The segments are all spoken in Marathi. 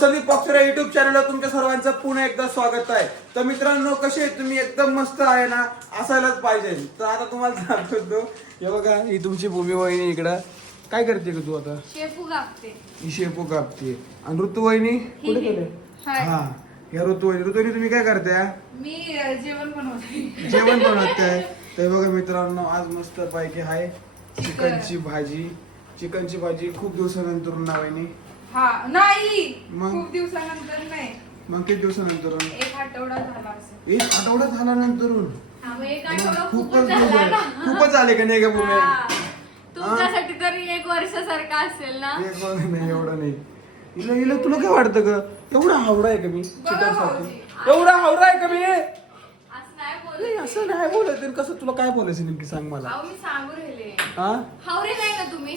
संदीप पक्षरा युट्यूब चॅनलवर तुमच्या सर्वांचं पुन्हा एकदा स्वागत आहे. तर मित्रांनो कसे तुम्ही? एकदम मस्त आहे ना? असायलाच पाहिजे. तर आता तुम्हाला सांगतो हे बघा ही तुमची भूमी वहिनी इकडं. काय करते का तू आता? शेपू कापते ही शेपू कापते आणि ऋतू वहिनी कुठे ही. गेले. हा या ऋतू वहिनी ऋतू तुम्ही काय करताय? मी जेवण बनवते. जेवण बनवताय? तर बघा मित्रांनो आज मस्त पैकी आहे चिकनची भाजी. चिकनची भाजी खूप दिवसानंतर नावाने हा नाही! मग? खूप दिवसानंतर नाही. मग किती दिवसानंतर? एक आठवडा झाला असेल. एक आठवडा झाल्यानंतर हा, मग एक आठवडा खूपच खूपच झाला ना. खूपच आले का नाही का भूमी हा. तुमच्यासाठी तरी एक वर्षासारखा असेल ना? एक बघ नाही एवढं नाही. हिला हिला तुला काय वाटतं ग? एवढा हावडा आहे का मी. एवढा हावडा आहे का मी? नाही असं नाही बोलत असं नाही. कसं तुला काय बोलायचं नेमकी सांग मला. अहो मी सांगू राहिले. हा? हावरे नाही ना तुम्ही?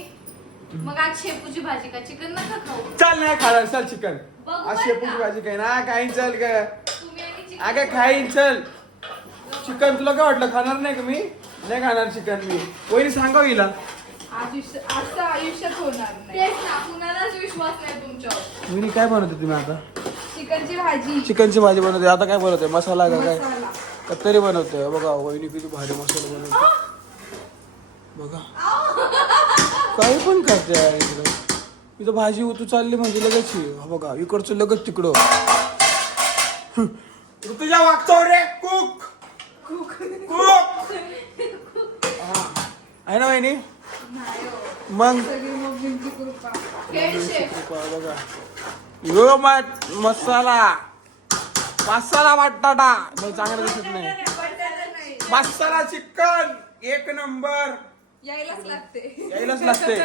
मग आज शेपूची भाजी का? चिकन नका खाऊ. चाल नाही खाणार चल चिकन. बघू आज बरं शेपूची का? भाजी काय? ना काही चल ग. तुम्ही आणि चिकन अगं खाईन चल. चिकन तुला काय वाटलं? खाणार नाही का मी? नाही खाणार चिकन मी. वहिनी सांगा हिला. आयुष्य असं आयुष्यात होणार नाही. तेच ना कुणालाच विश्वास नाही तुमच्यावर. वहिनी काय बनवते तुम्ही आता? चिकनची भाजी. चिकनची भाजी बनवते. आता काय बनवते? मसाला का काय? मसाला. तरी बनवते. बघा वहिनी किती भारी मसाला बनवते. बघा. काही पण करते यार इकडं. इथं भाजी उतू चालली म्हणजे लगेच ही. हा बघा इकडचं लगेच तिकडं. ऋतुजा वागतो रे कुक. कुक. आहे ना वहिनी? हो. मग? सगळी मम्मींची कृपा. हेड शेफ बघा. यो मसाला. मसाला नाही चांगला दिसत नाही. नाही. मसाला चिकन. एक नंबर. यायलाच लागते. यायलाच लागते.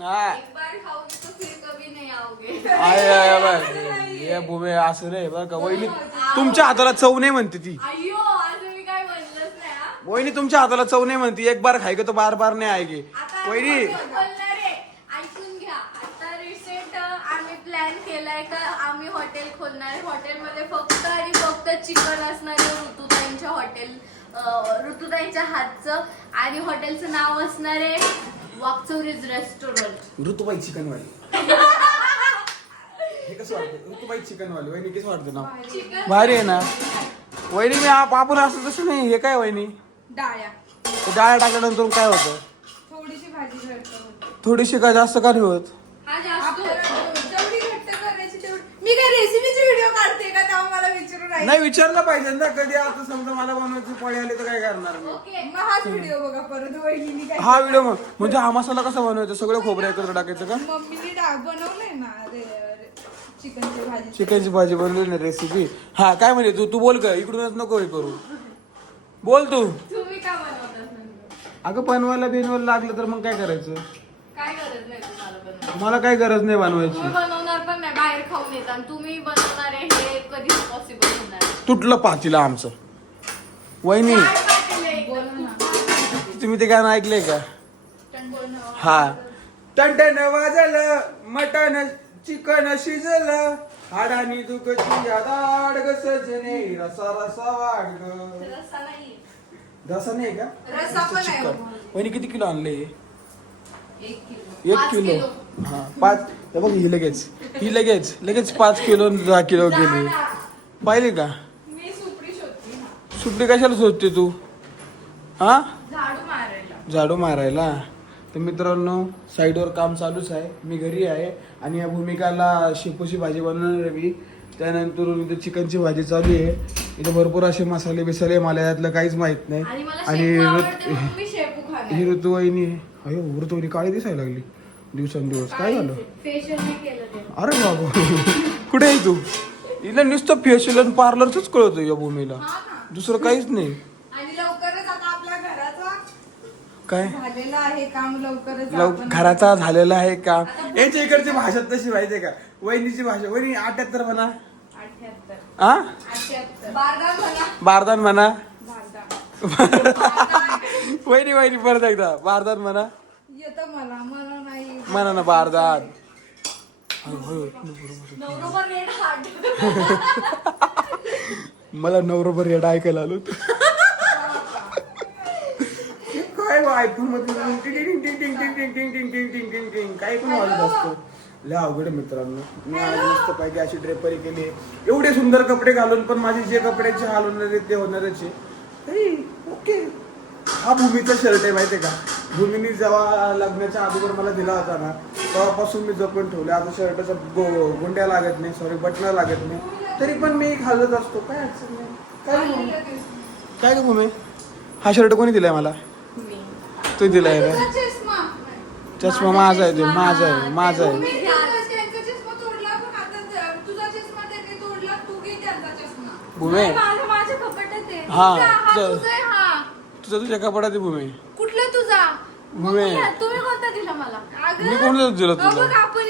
हा. एक बार खाओगे तो फिर कभी नहीं आओगे. आहे आहे बघ हे भूमी असं रे बरं का. वहिनी तुमच्या हाताला चव नाही म्हणते ती. अय्यो आज मी काय म्हणलंच नाही हा. वहिनी तुमच्या हाताला चव नाही म्हणते. एक बार खायगे तो बार बार नाही आता वहिनी. बोलणार आहे. ऐकून घ्या. आता रिसेंट आम्ही प्लॅन केलाय का? आम्ही हॉटेल खोलणार आहे. हॉटेलमध्ये फक्त आणि फक्त चिकन असणार ऋतुताईंच्या हॉटेल ऋतुताईंच्या हातचं आणि हॉटेलचं नाव असणार आहे वाकचौरीज रेस्टॉरंट. ऋतुबाई चिकन वाली हे कसं वाटतं ऋतुबाई चिकन वाली वहिनी कसं वाटतं ना चिकन. भारी आहे ना? वहिनी मी आप- आपण असं तसं नाही. हे काय वहिनी? डाळ्या. ते डाळ टाकल्यानंतर काय होतं? थोडीशी भाजी घट्ट होते. थोडीशी का जास्त का नाही होत? हा जास्त आपल्याला जेवढी घट्ट करायची तेवढी मी काय रेसिपीची व्हिडिओ काढते का तेव्हा मला विचारून राहील नाही विचारलं पाहिजे ना कधी आता समजा मला बनवायची पळी आली तर काय करणार मी? मग हाच व्हिडिओ बघा परत वहिनी काय हा व्हिडिओ म्हणजे हा मसाला कसा बनवायचा? सगळं खोबरं एकत्र टाकायचं का? मम्मीने बनवलंय ना चिकनची भाजी. चिकनची भाजी बनवली ना रेसिपी हा काय म्हणजे तू? तू बोल का इकडूनच नको हे करू. बोल तू. तुम्ही का? अगं बनवायला बिनवायला लागलं तर मग काय करायचं? काय गरज नाही तुम्हाला बनवायची. मला काय गरज नाही बनवायची तुम्ही बनवणार पण नाही बाहेर खाऊन येतात आणि तुम्ही बनवणार हे कधीच पॉसिबल होणार नाही. तुटलं पातीला आमचं. वहिनी तुम्ही ते गाणं ऐकलंय का. हा. टन वाजलं मटन चिकन शिजलं हाडानी दुखती दाड ग सजने रसा रसा वाढ ग रस्सा. रसा नाही का? रस्सा पण आहे चिकन. वहिनी किती किलो आणले एक किलो. हा पाच. हे बघ ही लगेच. ही लगेच. लगेच पाच किलो दहा किलो गेली. पाहिले का? सुट्टी कशाला शोधते तू? हा? झाडू मारायला. झाडू मारायला. तर मित्रांनो साईडवर काम चालूच आहे. मी घरी आहे आणि या भूमिकाला शेपूची भाजी बनवणार आहे मी. त्यानंतर इथं चिकनची भाजी चालू आहे. इथं भरपूर असे मसाले बिसाले मला यातलं काहीच माहीत नाही. आणि ही ऋतुवाहिनी अयो ऋतुवाहिनी काळी दिसायला लागली. दिवसांदिवस. काय झालं? अरे बाबा. कुठे आहे तू? हिला नुसतं फेशियल आणि पार्लरच कळतं या भूमीला. दुसरं काहीच नाही. काय? झालेला आहे काम लवकरच लव आपण- घराचा झालेला आहे का याच्या इकडची भाषा तशी माहितीये का? वहिनीची भाषा. वहिनी अठ्याहत्तर म्हणा. हा बारदान म्हणा. वहिनी वहिनी परत एकदा बारदान म्हणा म्हणा ना बारदान नवरोबर रेड हार्ट मला नवरोबर रेड ऐकायला आलो काय आयफोन काही पण वाजत असतो लय अवघड मित्रांनो मी आज मस्त पाहिजे अशी ड्रेपरी केली एवढे सुंदर कपडे घालून पण माझे जे कपड्याचे हाल होणार ते होणारच आहे हा भूमीचा शर्ट आहे माहितीये का? भूमीने जेव्हा लग्नाच्या अगोदर मला दिला होता ना तेव्हापासून मी जपून ठेवले. आता शर्टाचा गो गुंड्या लागत नाही सॉरी बटणं लागत नाही. तरी पण मी घालत असतो. काय अडचण नाही. काय भूमी? काय ग भूमी हा शर्ट कोणी दिलाय मला? मी. तू दिलाय ना चष्मा. चष्मा माझा आहे तो माझा आहे माझा आहे. तुम्ही तुझा- त्यांचा चष्मा तोडला पण आता त- तुझा चष्मा त्यांनी तोडला तू घे त्यांचा चष्मा. भूमे आहे. हा, तुझा, तुझ्या आहे भूमी. कुठला तुझा? भूमे. तुम्ही कोणता दिला मला? अगं, मी कोणता दिला तुला? आपण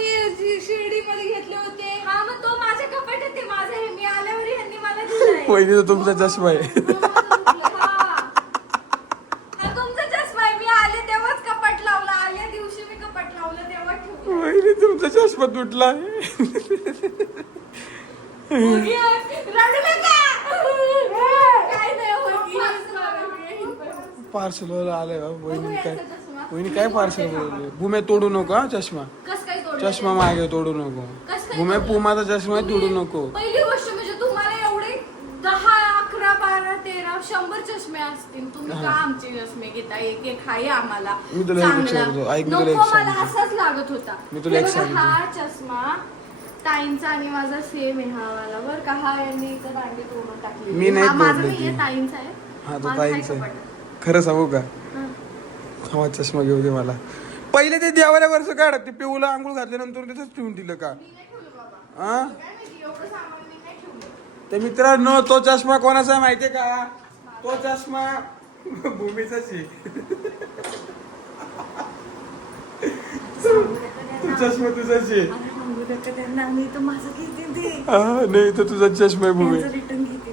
शिर्डी मध्ये घेतले होते. हा मग तो माझ्या कपाटात माझं आहे मी आल्यावर ह्यांनी मला दिलाय. वहिनीचा तुमचा चष्मा आहे. हा. हा तुमचा चष्मा आहे. मी आले तेव्हाच कपाट लावला. आल्या दिवशी मी कपाट लावलं तेव्हा ठेवलं. वहिनी तुमचा चष्मा तुटला आहे. मुलगी आहे. रडू नका काय नाही होत पार्सल आलंय बा. बघू वहिनी काय. वहिनी काय पार्सल बोलवले भूमे तोडू नको हा चष्मा चष्मा मागे तोडू नको भूमे? पुमाचा चष्मा तोडू नको पहिली गोष्ट म्हणजे तुम्हाला एवढे दहा अकरा बारा तेरा शंभर चष्मे असतील तुम्ही का आमचे चष्मे घेता एक एक हाय आम्हाला मी तुला एक चांगला. विचारतो. ऐक, मी तुला एक नको मला सांगतो. असाच लागत होता मी तुला हे एक बघा, सांगतो. हा चष्मा ताईंचा आणि माझा सेम आहे हा वाला बर का हा यांनी इथं दांडी तोडून टाकली मी नाही हा माझा तोडली नाहीये, ती. ताईंचा आहे हा तो माझा ताईंचा आहे आहे कपाटात. खरं सांगू का? हा. चष्मा घेऊ दे मला. पहिले ते देवाऱ्या वर्ष काढ. ते पिऊला आंघोळ घातल्यानंतर त्याच ठेवून दिलं का? हा तर मित्रांनो तो चष्मा कोणाचा आहे माहितीये का? तो चष्मा भूमीचाच आहे. तो चष्मा तुझाच आहे. ते. नाही तर तुझा चष्मा आहे भूमी. रिटर्न घेते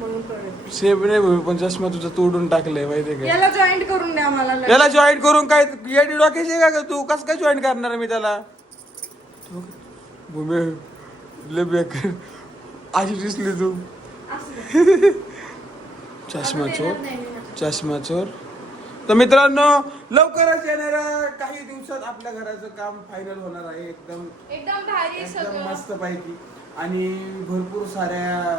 म्हणून नाही पण चष्मा तुझा तोडून टाकलाय माहितीये का? याला जॉईंट करून द्या मला लगेच. त्याला जॉईन करून काय येडी डोक्याची आहे का ग तू? कस काय जॉईन करणार मी त्याला? भूमी लय बेकार. अशी दिसली तू. चष्मा चोर. चष्मा चोर. तर मित्रांनो लवकरच येणाऱ्या काही दिवसात आपल्या घराचं काम फायनल होणार आहे. एकदम एकदम भारी एकदम सगळं. मस्त पैकी. आणि भरपूर साऱ्या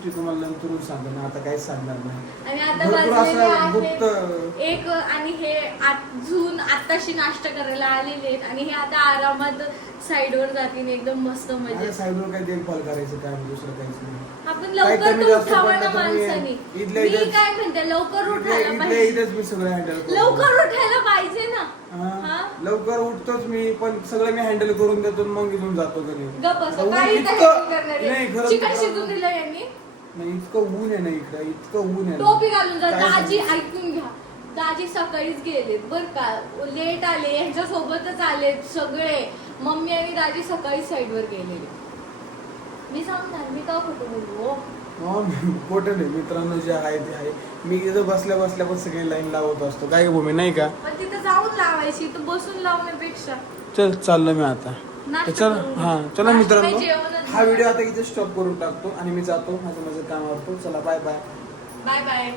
गोष्टी तुम्हाला नंतरून सांगणार ना, आता काहीच सांगणार नाही. आणि आता भरपूर वाजलेले असं गुप्त आहेत एक आणि हे अजून आताशी नाश्ता करायला आलेले आहेत. आणि हे आता आरामात साईडवर जातील एकदम मस्त माझ्या मजे साईडवर काही देखभाल करायचं काय दुसरं काहीच नाही. आपण काही लवकर कमी तर जास्त उठावं पडलं ना तर मी माणसानी. इथल्या मी इथेच- काय म्हणते लवकर उठायला इथल्या पाहिजे. इथेच मी सगळं हँडल लवकर उठायला पाहिजे ना. हा. लवकर उठतोच मी पण सगळं मी हँडल करून देतो आणि मग इथून जातो घरी. काही इतकं- नाही, चिकन मित्रांनो. शिजून दिलं यांनी. नाही इतकं ऊन आहे ना इकडं इतकं ऊन आहे ना. टोपी घालून जा काय दाजी सांगू? ऐकून घ्या. दाजी सकाळीच गेलेत बर का. लेट आले यांच्या सोबतच आले सगळे. मम्मी आणि दाजी सकाळी साईडवर गेलेले. मी सांगणार मी का खोटं बोलू हो? हो, खोटं नाही. मित्रांनो जे आहे ते आहे. मी इथं बसल्या बसल्या पण सगळी लाईन लावत असतो. काय भूमी नाही का? पण तिथं जाऊन लावायची तर बसून लावण्यापेक्षा. चल चाललो मी आता. तर चल हा. चला मित्रांनो. हा व्हिडिओ आता इथे स्टॉप करून टाकतो आणि मी जातो. माझं माझं काम आवडतो चला बाय बाय बाय बाय